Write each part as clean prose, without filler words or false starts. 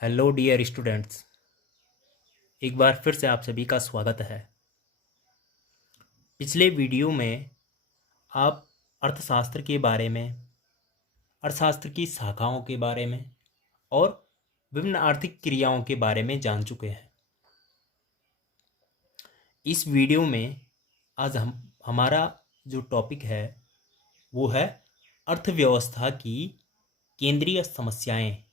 Hello dear students, एक बार फिर से आप सभी का स्वागत है। पिछले वीडियो में आप अर्थशास्त्र के बारे में, अर्थशास्त्र की शाखाओं के बारे में और विभिन्न आर्थिक क्रियाओं के बारे में जान चुके हैं। इस वीडियो में आज हमारा जो टॉपिक है वो है अर्थव्यवस्था की केंद्रीय समस्याएं।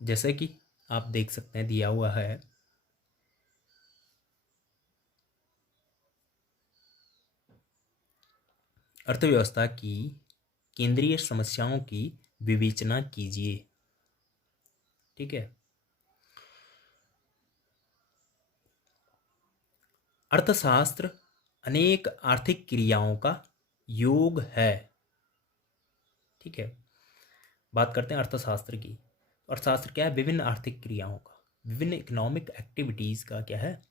जैसे कि आप देख सकते हैं दिया हुआ है, अर्थव्यवस्था की केंद्रीय समस्याओं की विवेचना कीजिए। ठीक है। अर्थशास्त्र अनेक आर्थिक क्रियाओं का योग है। ठीक है। बात करते हैं अर्थशास्त्र की। अर्थशास्त्र क्या है? विभिन्न आर्थिक क्रियाओं का, विभिन्न इकोनॉमिक एक्टिविटीज का क्या है?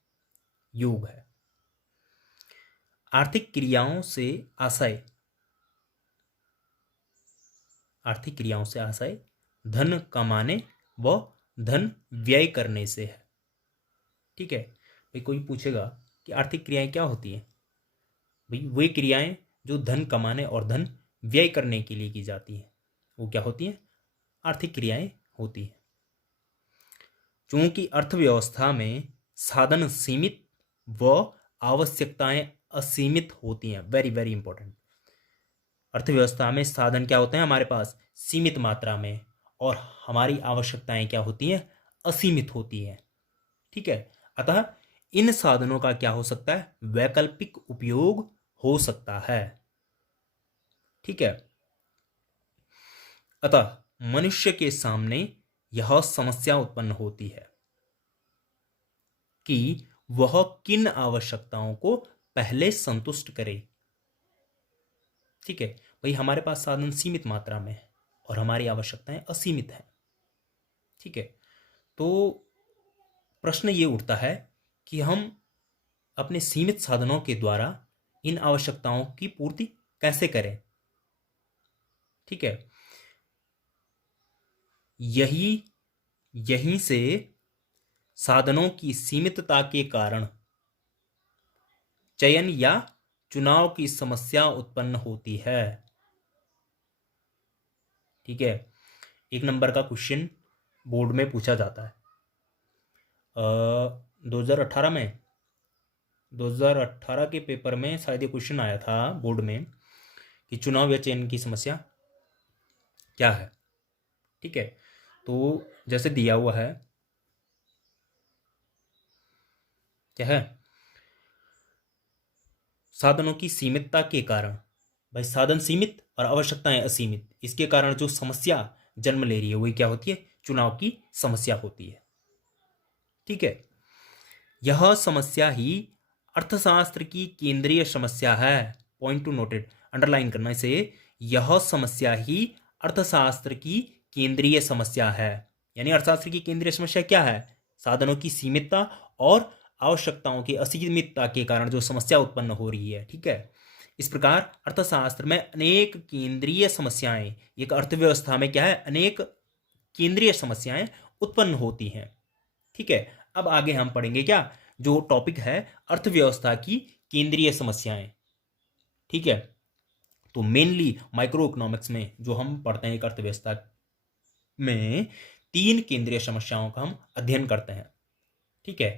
योग है। आर्थिक क्रियाओं से आशय, आर्थिक क्रियाओं से आशय धन कमाने व धन व्यय करने से है। ठीक है। भाई कोई पूछेगा कि आर्थिक क्रियाएं क्या होती हैं? भाई वे क्रियाएं जो धन कमाने और धन व्यय करने के लिए की जाती हैं वो क्या होती हैं? आर्थिक क्रियाएं होती हैं। चूंकि अर्थव्यवस्था में साधन सीमित व आवश्यकताएं असीमित होती हैं, वेरी वेरी इंपॉर्टेंट। अर्थव्यवस्था में साधन क्या होते हैं? हमारे पास सीमित मात्रा में, और हमारी आवश्यकताएं क्या होती हैं? असीमित होती हैं। ठीक है। अतः इन साधनों का क्या हो सकता है? वैकल्पिक उपयोग हो सकता है। ठीक है। अतः मनुष्य के सामने यह समस्या उत्पन्न होती है कि वह किन आवश्यकताओं को पहले संतुष्ट करे। ठीक है। भाई हमारे पास साधन सीमित मात्रा में है और हमारी आवश्यकताएं असीमित हैं। ठीक है। तो प्रश्न ये उठता है कि हम अपने सीमित साधनों के द्वारा इन आवश्यकताओं की पूर्ति कैसे करें। ठीक है। यहीं से साधनों की सीमितता के कारण चयन या चुनाव की समस्या उत्पन्न होती है। ठीक है। 1 नंबर का क्वेश्चन बोर्ड में पूछा जाता है 2018 में, 2018 के पेपर में शायद ये क्वेश्चन आया था बोर्ड में कि चुनाव या चयन की समस्या क्या है। ठीक है। तो जैसे दिया हुआ है, क्या है? साधनों की सीमितता के कारण, भाई साधन सीमित और आवश्यकताएं असीमित, इसके कारण जो समस्या जन्म ले रही है वही क्या होती है? चुनाव की समस्या होती है। ठीक है। यह समस्या ही अर्थशास्त्र की केंद्रीय समस्या है। पॉइंट टू नोटेड, अंडरलाइन करना इसे। यह समस्या ही अर्थशास्त्र की केंद्रीय समस्या है। यानी अर्थशास्त्र की केंद्रीय समस्या क्या है? साधनों की सीमितता और आवश्यकताओं की असीमितता के कारण जो समस्या उत्पन्न हो रही है। ठीक है। इस प्रकार अर्थशास्त्र में अनेक केंद्रीय समस्याएं, एक अर्थव्यवस्था में क्या है? अनेक केंद्रीय समस्याएं उत्पन्न होती हैं। ठीक है। अब आगे हम पढ़ेंगे क्या, जो टॉपिक है अर्थव्यवस्था की केंद्रीय समस्याएं। ठीक है। तो मेनली माइक्रो इकोनॉमिक्स में जो हम पढ़ते हैं एक अर्थव्यवस्था में 3 केंद्रीय समस्याओं का हम अध्ययन करते हैं। ठीक है।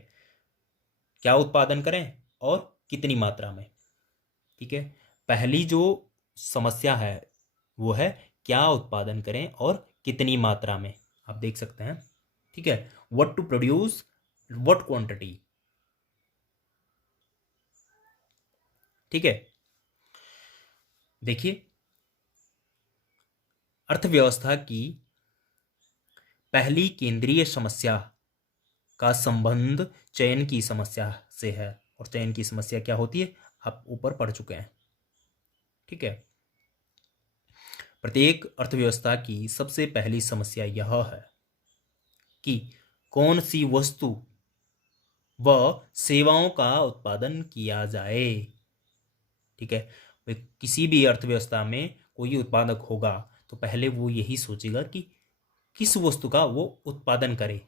क्या उत्पादन करें और कितनी मात्रा में। ठीक है। पहली जो समस्या है वो है क्या उत्पादन करें और कितनी मात्रा में। आप देख सकते हैं। ठीक है। What to produce, what quantity. ठीक है। देखिए, अर्थव्यवस्था की पहली केंद्रीय समस्या का संबंध चयन की समस्या से है, और चयन की समस्या क्या होती है आप ऊपर पढ़ चुके हैं। ठीक है। प्रत्येक अर्थव्यवस्था की सबसे पहली समस्या यह है कि कौन सी वस्तु व सेवाओं का उत्पादन किया जाए। ठीक है। किसी भी अर्थव्यवस्था में कोई उत्पादक होगा तो पहले वो यही सोचेगा कि किस वस्तु का वो उत्पादन करे,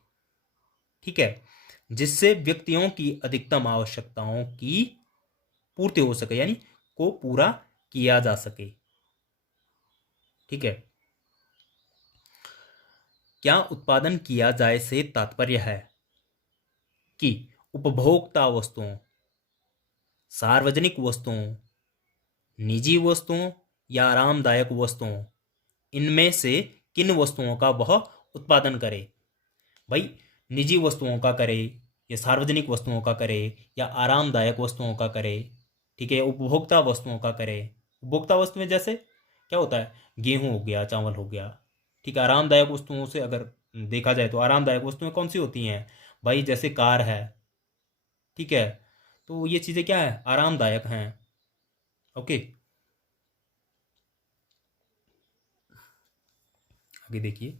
ठीक है, जिससे व्यक्तियों की अधिकतम आवश्यकताओं की पूर्ति हो सके, यानी को पूरा किया जा सके। ठीक है, क्या उत्पादन किया जाए से तात्पर्य है कि उपभोक्ता वस्तुओं, सार्वजनिक वस्तुओं, निजी वस्तुओं या आरामदायक वस्तुओं, इनमें से किन वस्तुओं का वह उत्पादन करे। भाई निजी वस्तुओं का करे या सार्वजनिक वस्तुओं का करे या आरामदायक वस्तुओं का करे, ठीक है, उपभोक्ता वस्तुओं का करे। उपभोक्ता वस्तुएं जैसे क्या होता है, गेहूं हो गया, चावल हो गया, ठीक है। आरामदायक वस्तुओं से अगर देखा जाए तो आरामदायक वस्तुएं कौन सी होती हैं भाई, जैसे कार है, ठीक है, तो ये चीजें क्या है, आरामदायक हैं। ओके, आगे देखिए,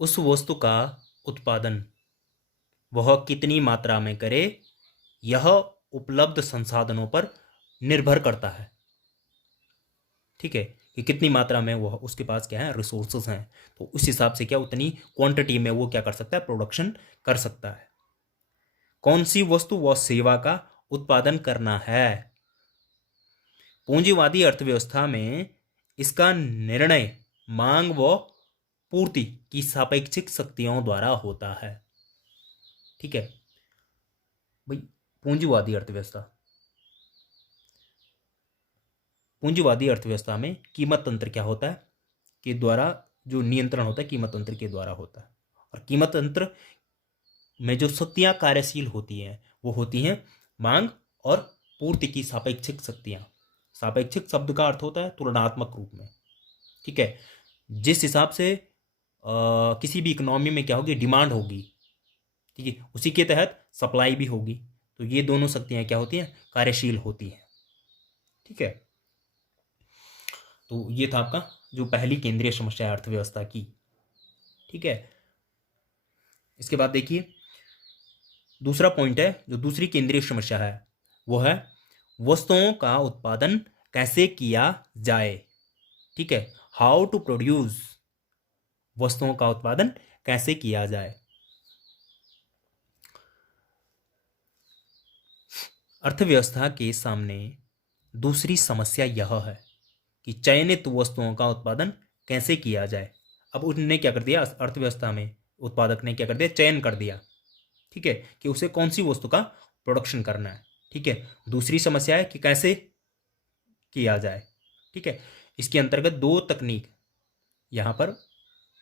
उस वस्तु का उत्पादन वह कितनी मात्रा में करे, यह उपलब्ध संसाधनों पर निर्भर करता है। ठीक है, कि कितनी मात्रा में वह उसके पास क्या है, रिसोर्सेज हैं, तो उस हिसाब से क्या उतनी क्वांटिटी में वो क्या कर सकता है, प्रोडक्शन कर सकता है। कौन सी वस्तु व सेवा का उत्पादन करना है। पूंजीवादी अर्थव्यवस्था में इसका निर्णय मांग व पूर्ति की सापेक्षिक शक्तियों द्वारा होता है। ठीक है भाई, पूंजीवादी अर्थव्यवस्था, पूंजीवादी अर्थव्यवस्था में कीमत तंत्र क्या होता है, के द्वारा जो नियंत्रण होता है कीमत तंत्र के द्वारा होता है। और कीमत तंत्र में जो शक्तियां कार्यशील होती हैं वो होती हैं मांग और पूर्ति की सापेक्षिक शक्तियां। सापेक्षिक शब्द का अर्थ होता है तुलनात्मक रूप में। ठीक है, जिस हिसाब से किसी भी इकोनॉमी में क्या होगी, डिमांड होगी, ठीक है, उसी के तहत सप्लाई भी होगी। तो ये दोनों शक्तियां क्या होती हैं, कार्यशील होती हैं। ठीक है, तो ये था आपका जो पहली केंद्रीय समस्या है अर्थव्यवस्था की। ठीक है, इसके बाद देखिए दूसरा पॉइंट है, जो दूसरी केंद्रीय समस्या है वो है वस्तुओं का उत्पादन कैसे किया जाए। ठीक है, हाउ टू प्रोड्यूस, वस्तुओं का उत्पादन कैसे किया जाए। अर्थव्यवस्था के सामने दूसरी समस्या यह है कि चयनित वस्तुओं का उत्पादन कैसे किया जाए। अब उन्होंने क्या कर दिया, अर्थव्यवस्था में उत्पादक ने क्या कर दिया, चयन कर दिया, ठीक है, कि उसे कौन सी वस्तु का प्रोडक्शन करना है। ठीक है, दूसरी समस्या है कि कैसे किया जाए। ठीक है, इसके अंतर्गत दो तकनीक, यहां पर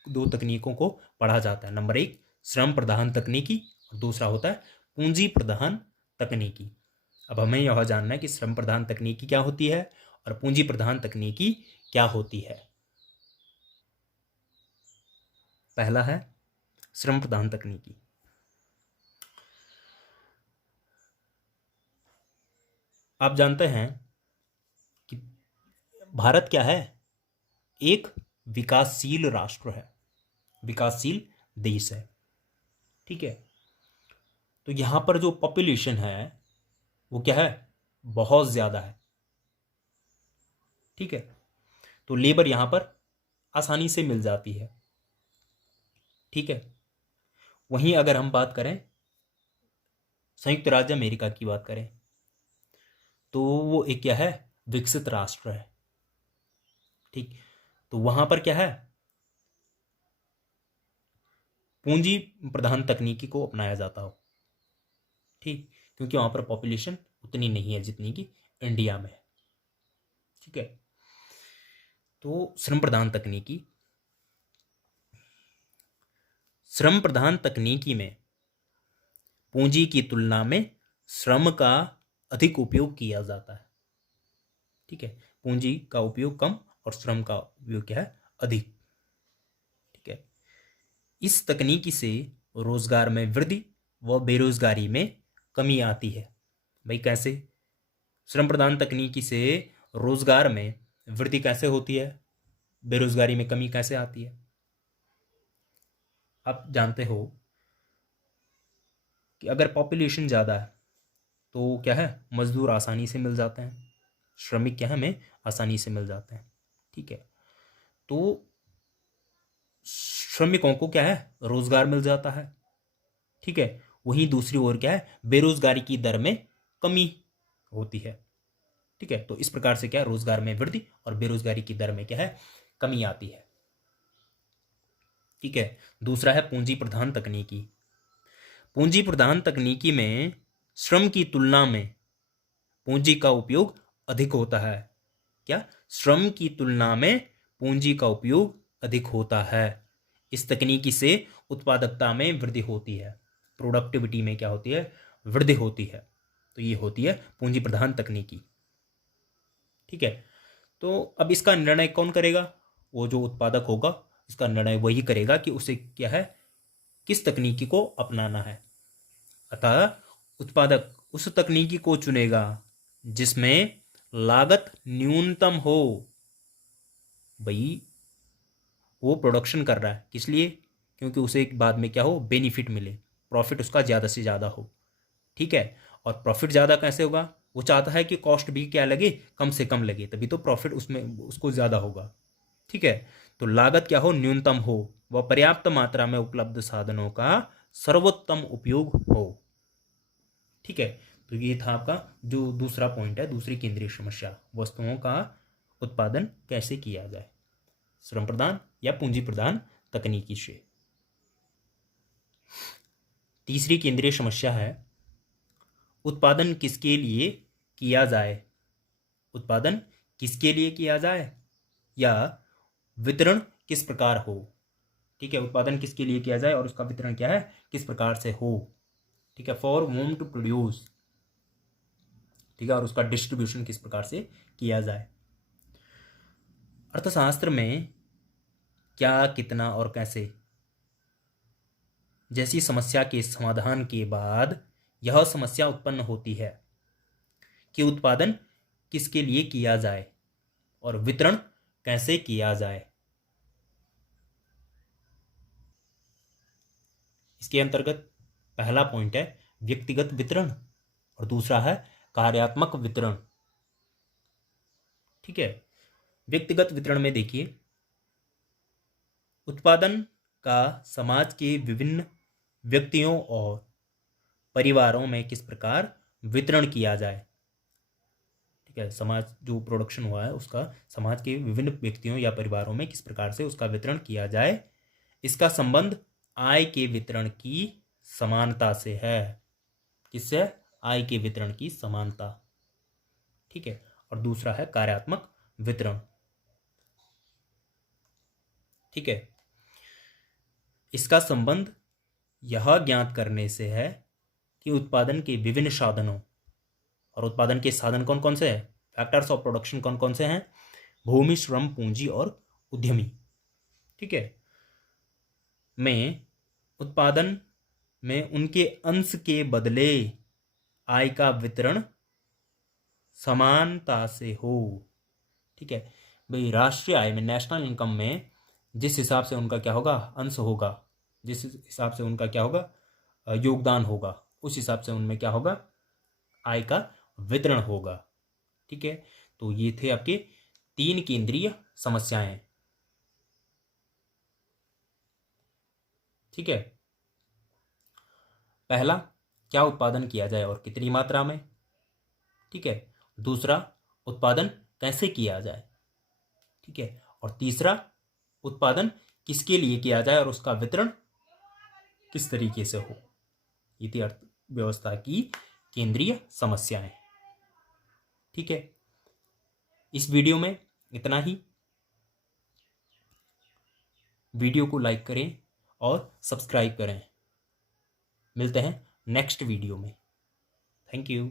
दो तकनीकों को पढ़ा जाता है। नंबर एक श्रम प्रधान तकनीकी और दूसरा होता है पूंजी प्रधान तकनीकी। अब हमें यह जानना है कि श्रम प्रधान तकनीकी क्या होती है और पूंजी प्रधान तकनीकी क्या होती है। पहला है श्रम प्रधान तकनीकी। आप जानते हैं कि भारत क्या है, एक विकासशील राष्ट्र है, विकासशील देश है। ठीक है, तो यहां पर जो पॉपुलेशन है वो क्या है, बहुत ज्यादा है। ठीक है, तो लेबर यहां पर आसानी से मिल जाती है। ठीक है, वहीं अगर हम बात करें संयुक्त राज्य अमेरिका की बात करें तो वो एक क्या है, विकसित राष्ट्र है। ठीक, तो वहां पर क्या है, पूंजी प्रधान तकनीकी को अपनाया जाता हो। ठीक, क्योंकि वहां पर पॉपुलेशन उतनी नहीं है जितनी कि इंडिया में है। ठीक है, तो श्रम प्रधान तकनीकी, श्रम प्रधान तकनीकी में पूंजी की तुलना में श्रम का अधिक उपयोग किया जाता है। ठीक है, पूंजी का उपयोग कम और श्रम का उपयोग क्या है, अधिक। ठीक है, इस तकनीकी से रोजगार में वृद्धि व बेरोजगारी में कमी आती है। भाई कैसे, श्रम प्रधान तकनीकी से रोजगार में वृद्धि कैसे होती है, बेरोजगारी में कमी कैसे आती है। आप जानते हो कि अगर पॉपुलेशन ज़्यादा है तो क्या है, मजदूर आसानी से मिल जाते हैं। श्रमिक क्या है हमें आसानी से मिल जाते हैं। ठीक है, तो श्रमिकों को क्या है रोजगार मिल जाता है। ठीक है, वहीं दूसरी ओर क्या है बेरोजगारी की दर में कमी होती है। ठीक है, तो इस प्रकार से क्या है रोजगार में वृद्धि और बेरोजगारी की दर में क्या है कमी आती है। ठीक है, दूसरा है पूंजी प्रधान तकनीकी। पूंजी प्रधान तकनीकी में श्रम की तुलना में पूंजी का उपयोग अधिक होता है। क्या? श्रम की तुलना में पूंजी का उपयोग अधिक होता है। इस तकनीकी से उत्पादकता में वृद्धि होती है, प्रोडक्टिविटी में क्या होती है वृद्धि होती है। तो ये होती है पूंजी प्रधान तकनीकी। ठीक है, तो अब इसका निर्णय कौन करेगा? वो जो उत्पादक होगा इसका निर्णय वही करेगा कि उसे क्या है किस तकनीकी को अपनाना है। अतः उत्पादक उस तकनीकी को चुनेगा जिसमें लागत न्यूनतम हो। भाई वो प्रोडक्शन कर रहा है किस लिए? क्योंकि उसे बाद में क्या हो बेनिफिट मिले, प्रॉफिट उसका ज़्यादा से ज़्यादा हो। ठीक है, और प्रॉफिट ज़्यादा कैसे होगा? वो चाहता है कि कॉस्ट भी क्या लगे कम से कम लगे, तभी तो प्रॉफिट उसमें उसको ज़्यादा होगा। ठीक है, तो लागत क्या हो न्यूनतम हो व पर्याप्त मात्रा में उपलब्ध साधनों का सर्वोत्तम उपयोग हो। ठीक है, तो ये था आपका जो दूसरा पॉइंट है, दूसरी केंद्रीय समस्या, वस्तुओं का उत्पादन कैसे किया जाए, श्रम प्रदान या पूंजी प्रदान तकनीकी से। तीसरी केंद्रीय समस्या है उत्पादन किसके लिए किया जाए। उत्पादन किसके लिए किया जाए या वितरण किस प्रकार हो। ठीक है, उत्पादन किसके लिए किया जाए और उसका वितरण क्या है किस प्रकार से हो। ठीक है, फॉर होम टू प्रोड्यूस। ठीक है, और उसका डिस्ट्रीब्यूशन किस प्रकार से किया जाए। अर्थशास्त्र में क्या, कितना और कैसे जैसी समस्या के समाधान के बाद यह समस्या उत्पन्न होती है कि उत्पादन किसके लिए किया जाए और वितरण कैसे किया जाए। इसके अंतर्गत पहला पॉइंट है व्यक्तिगत वितरण और दूसरा है कार्यात्मक वितरण। ठीक है, व्यक्तिगत वितरण में देखिए उत्पादन का समाज के विभिन्न व्यक्तियों और परिवारों में किस प्रकार वितरण किया जाए। ठीक है, समाज जो प्रोडक्शन हुआ है उसका समाज के विभिन्न व्यक्तियों या परिवारों में किस प्रकार से उसका वितरण किया जाए। इसका संबंध आय के वितरण की समानता से है। किससे? आय के वितरण की समानता। ठीक है, और दूसरा है कार्यात्मक वितरण। ठीक है, इसका संबंध यह ज्ञात करने से है कि उत्पादन के विभिन्न साधनों, और उत्पादन के साधन कौन कौन से हैं, फैक्टर्स ऑफ प्रोडक्शन कौन कौन से हैं, भूमि, श्रम, पूंजी और उद्यमी। ठीक है, में उत्पादन में उनके अंश के बदले आय का वितरण समानता से हो। ठीक है भाई, राष्ट्रीय आय में नेशनल इनकम में जिस हिसाब से उनका क्या होगा अंश होगा, जिस हिसाब से उनका क्या होगा योगदान होगा, उस हिसाब से उनमें क्या होगा आय का वितरण होगा। ठीक है, तो ये थे आपके 3 केंद्रीय समस्याएं। ठीक है, पहला क्या उत्पादन किया जाए और कितनी मात्रा में। ठीक है, दूसरा उत्पादन कैसे किया जाए। ठीक है, और तीसरा उत्पादन किसके लिए किया जाए और उसका वितरण किस तरीके से हो। ये थी अर्थव्यवस्था की केंद्रीय समस्याएं। ठीक है, इस वीडियो में इतना ही। वीडियो को लाइक करें और सब्सक्राइब करें। मिलते हैं नेक्स्ट वीडियो में। Thank you.